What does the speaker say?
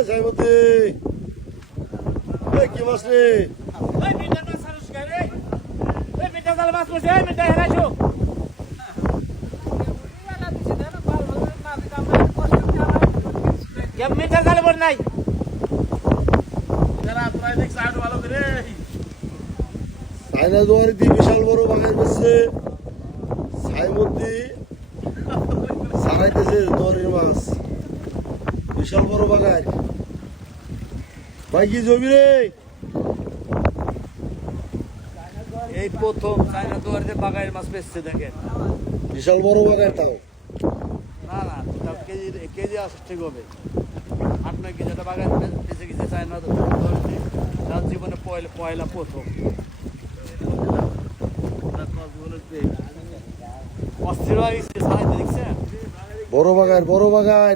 সাইমতি কি মাছ রে? মিটার জালে বড় নাই চায়না দুয়ারি দিয়ে বিশাল বড় বাঘের বেশে সাইমতি সারাইতেছে দরের মাছ বিশাল বড় বাঘার ভাই কি জমি রে? এই প্রথম চায়না দুয়ারিতে বাগায়ের মাছ বেচছে দেখেন বিশাল বড় বাঘার তাও না না তার কেজি আসে ঠিক হবে আপনার কি যেটা বাগান বেঁচে গেছে চায়না দুয়ারিতে তার জীবনে পয়লা প্রথম অস্থির হয়ে গেছে সারাইতে দেখছেন বড় বাঘার